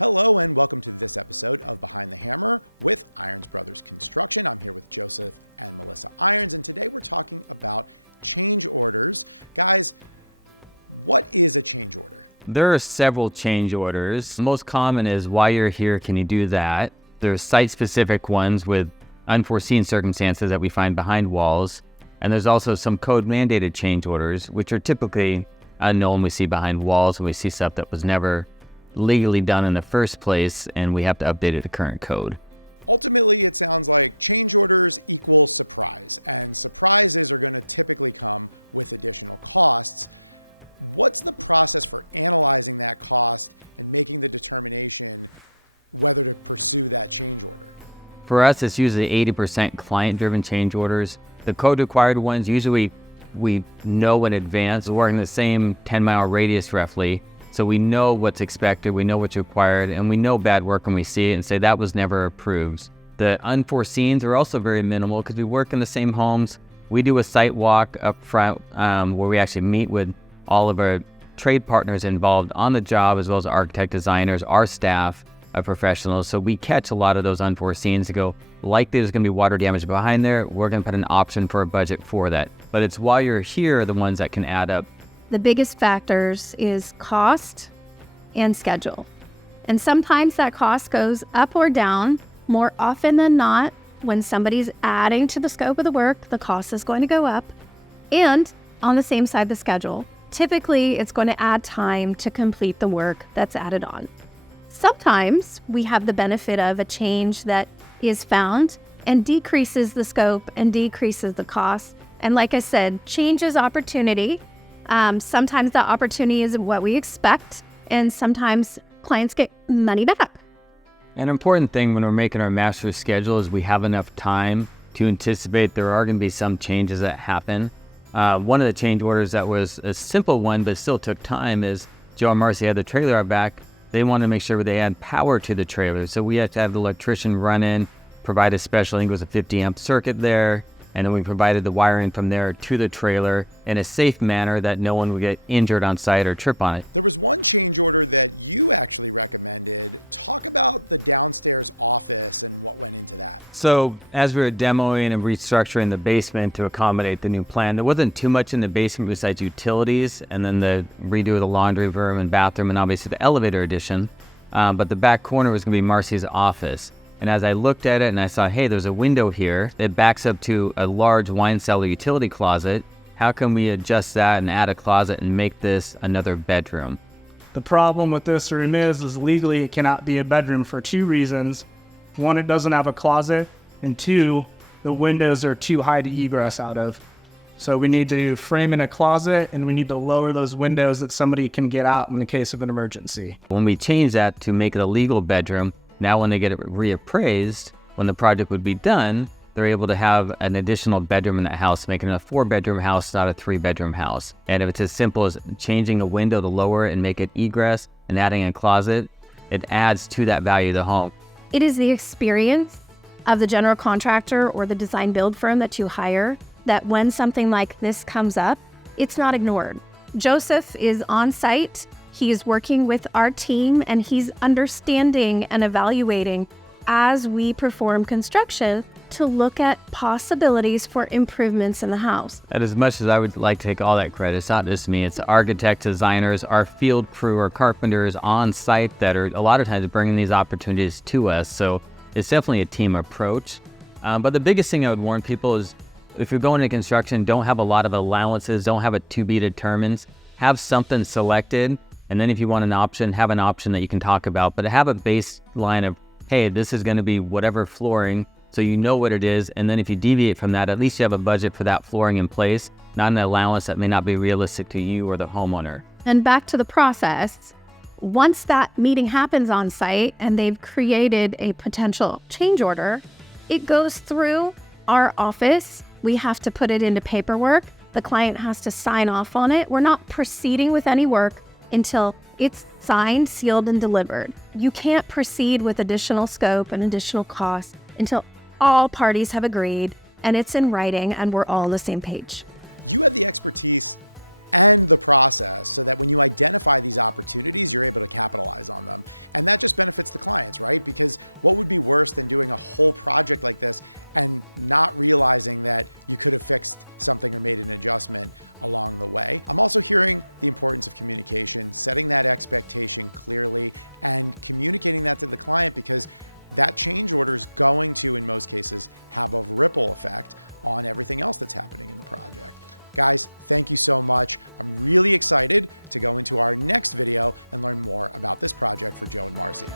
Hello and welcome to this episode of Behind the Hammer with Irons Brothers Construction. I'm here with Joseph and Melissa Irons, and today we're talking about change orders. Guys, what is a change order? There are several change orders. The most common is "while you're here, can you do that?" There's site-specific ones with unforeseen circumstances that we find behind walls. And there's also some code-mandated change orders, which are typically unknown. We see behind walls and we see stuff that was never legally done in the first place, and we have to update it to current code. Ultimately, it sounds like change orders equal surprise, and surprises are going to typically come with additional costs. What's the process for analyzing that cost and making the determination whether to pursue that change order? For us, it's usually 80% client-driven change orders. The code-required ones, usually we know in advance. We're in the same 10-mile radius roughly, so we know what's expected, we know what's required, and we know bad work when we see it and say that was never approved. The unforeseens are also very minimal because we work in the same homes. We do a site walk up front where we actually meet with all of our trade partners involved on the job, as well as architect, designers, our staff of professionals. So we catch a lot of those unforeseens to go, likely there's going to be water damage behind there. We're going to put an option for a budget for that. But it's while you're here, the ones that can add up. The biggest factors is cost and schedule. And sometimes that cost goes up or down. More often than not, when somebody's adding to the scope of the work, the cost is going to go up. And on the same side, the schedule. Typically, it's going to add time to complete the work that's added on. Sometimes we have the benefit of a change that is found and decreases the scope and decreases the cost. And like I said, change is opportunity. Sometimes the opportunity is what we expect, and sometimes clients get money back. An important thing when we're making our master schedule is we have enough time to anticipate there are going to be some changes that happen. One of the change orders that was a simple one but still took time is Joe and Marcy had the trailer out back. They wanted to make sure they had power to the trailer, so we had to have the electrician run in, provide a special, I think it was a 50 amp circuit there, and then we provided the wiring from there to the trailer in a safe manner that no one would get injured on site or trip on it. There was one change order that you actually recommended. Talk about the downstairs office and what went into that. So as we were demoing and restructuring the basement to accommodate the new plan, there wasn't too much in the basement besides utilities and then the redo of the laundry room and bathroom and obviously the elevator addition. But the back corner was going to be Marcy's office. And as I looked at it and I saw, hey, there's a window here that backs up to a large wine cellar utility closet. How can we adjust that and add a closet and make this another bedroom? The problem with this room is legally it cannot be a bedroom for two reasons. One, it doesn't have a closet, and two, the windows are too high to egress out of. So we need to frame in a closet and we need to lower those windows that somebody can get out in the case of an emergency. When we change that to make it a legal bedroom, now when they get it reappraised, when the project would be done, they're able to have an additional bedroom in that house, making it a 4-bedroom house, not a 3-bedroom house. And if it's as simple as changing a window to lower it and make it egress and adding a closet, it adds to that value of the home. It is the experience of the general contractor or the design build firm that you hire that when something like this comes up, it's not ignored. Joseph is on site. He is working with our team and he's understanding and evaluating as we perform construction to look at possibilities for improvements in the house. And as much as I would like to take all that credit, it's not just me, it's architects, designers, our field crew, our carpenters on site that are a lot of times bringing these opportunities to us. So it's definitely a team approach. But the biggest thing I would warn people is if you're going into construction, don't have a lot of allowances, don't have a to be determined, have something selected. And then if you want an option, have an option that you can talk about, but have a baseline of, hey, this is going to be whatever flooring, so you know what it is. And then if you deviate from that, at least you have a budget for that flooring in place, not an allowance that may not be realistic to you or the homeowner. And back to the process, once that meeting happens on site and they've created a potential change order, it goes through our office. We have to put it into paperwork. The client has to sign off on it. We're not proceeding with any work until it's signed, sealed, and delivered. You can't proceed with additional scope and additional costs until all parties have agreed and it's in writing and we're all on the same page. You have the expertise and the process, so that when you identify these opportunities, you're able to capitalize on them. And that just benefits the clients, right? Because what would be worse than doing a whole project like this and not realizing that you could have fixed something or made an adjustment along the way? I'm also hearing the importance of communication, setting that expectation clearly and communicating that to the client, because that change order is going to, in most cases, have a ripple effect on everything else that's happening in the project. Guys, thank you so much. I'm really excited to go into our next video and learn more about this project for Joe and Marcy.